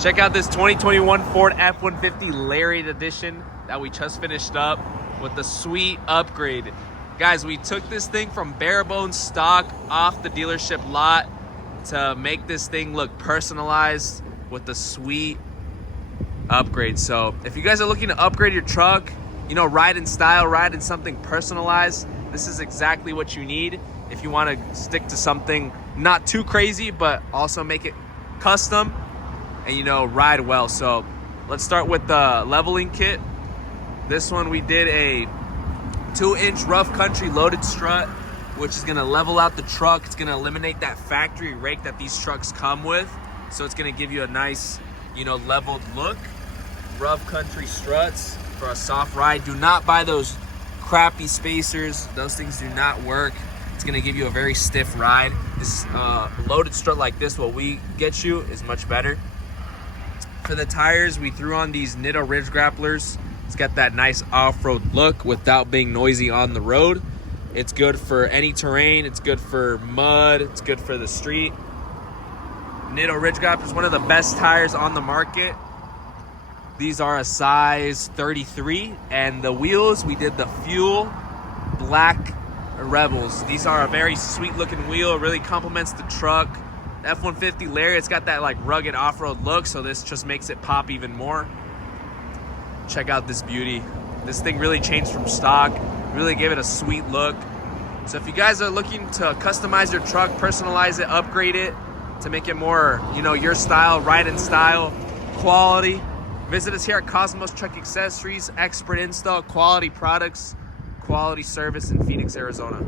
Check out this 2021 Ford F150 Lariat edition that we just finished up with the sweet upgrade. Guys, we took this thing from bare bones stock off the dealership lot to make this thing look personalized with the sweet upgrade. So if you guys are looking to upgrade your truck, you know, ride in style, ride in something personalized, this is exactly what you need. If you want to stick to something not too crazy, but also make it custom and, you know, ride well. So let's start with the leveling kit. This one we did a 2-inch rough country loaded strut, which is gonna level out the truck. It's gonna eliminate that factory rake that these trucks come with. So it's gonna give you a nice, you know, leveled look. Rough country struts for a soft ride. Do not buy those crappy spacers. Those things do not work. It's gonna give you a very stiff ride. This loaded strut like this, what we get you, is much better. For the tires, we threw on these Nitto ridge grapplers. It's got that nice off-road look without being noisy on the road. It's good for any terrain. It's good for mud. It's good for the street. Nitto ridge grappler is one of the best tires on the market. These are a size 33, and the wheels, we did the Fuel Black Rebels. These are a very sweet looking wheel. It really complements the truck. The F150 Lariat's got that like rugged off-road look, so this just makes it pop even more. Check out this beauty. This thing really changed from stock, really gave it a sweet look. So if you guys are looking to customize your truck, personalize it, upgrade it to make it more, you know, your style, ride in style, quality, visit us here at Cosmos Truck Accessories, expert install, quality products, quality service in Phoenix, Arizona.